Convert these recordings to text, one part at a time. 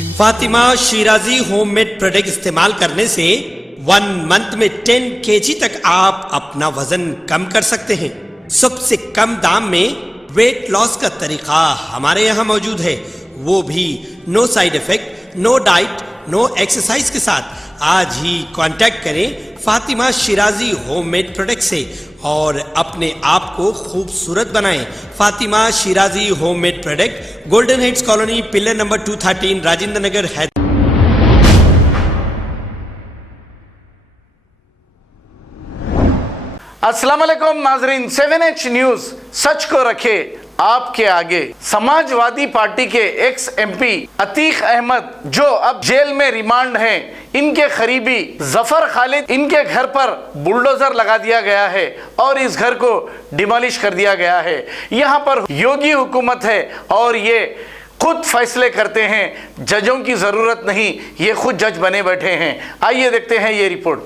Fatima Shirazi homemade product इस्तेमाल करने से 1 मंथ में 10 kg तक आप अपना वजन कम कर सकते हैं। सबसे कम दाम में वेट लॉस का तरीका हमारे यहाँ मौजूद है, वो भी no side effect, no diet, no exercise के साथ। आज ही कांटेक्ट करें फातिमा शिराजी होममेड प्रोडक्ट से और अपने आप को खूबसूरत बनाएं। Fatima Shirazi homemade product, golden heights colony, pillar number 213, Rajendra Nagar, Hyderabad. अस्सलाम वालेकुम नाजरीन, 7H न्यूज सच को रखे आपके आगे। समाजवादी पार्टी के एक्स एमपी अतीक अहमद जो अब जेल में रिमांड हैं, इनके करीबी जफर खालिद, इनके घर पर बुलडोजर लगा दिया गया है और इस घर को डिमोलिश कर दिया गया है। यहाँ पर योगी हुकूमत है और ये खुद फैसले करते हैं, जजों की जरूरत नहीं, ये खुद जज बने बैठे हैं। आइए देखते हैं ये रिपोर्ट।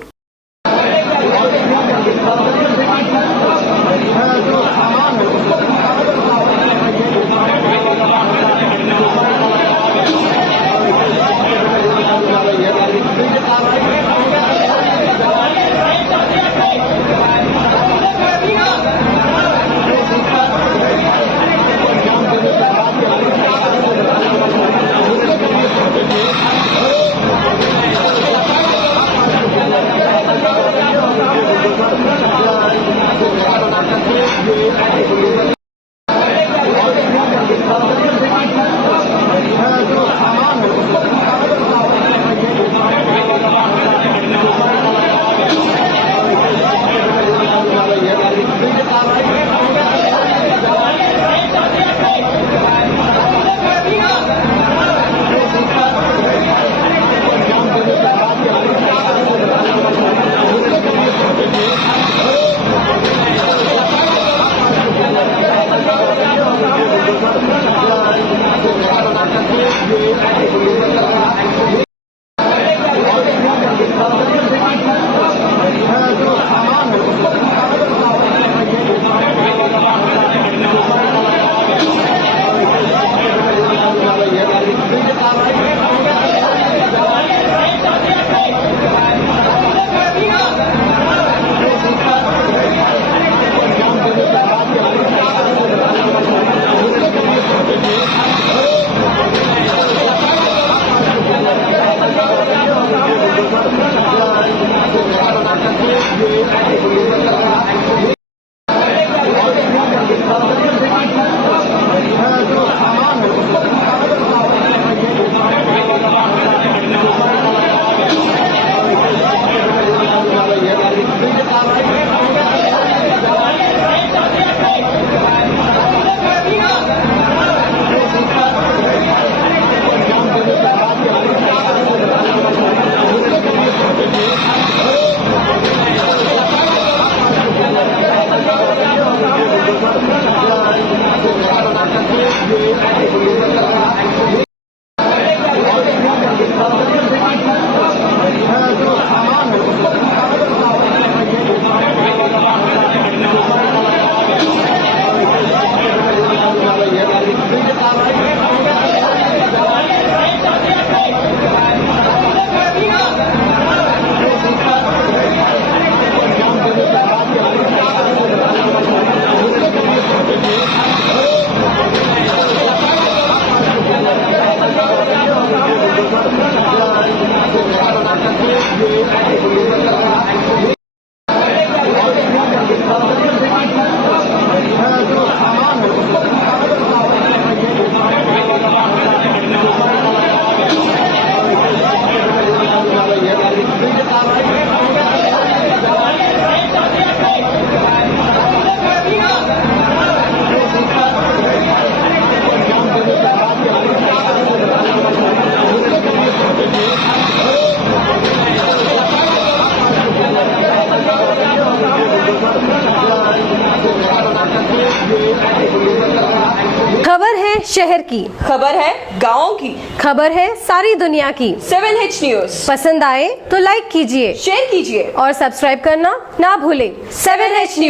खबर है शहर की, खबर है गाँव की, खबर है सारी दुनिया की। 7H न्यूज पसंद आए तो लाइक कीजिए, शेयर कीजिए और सब्सक्राइब करना ना भूलें। 7H news.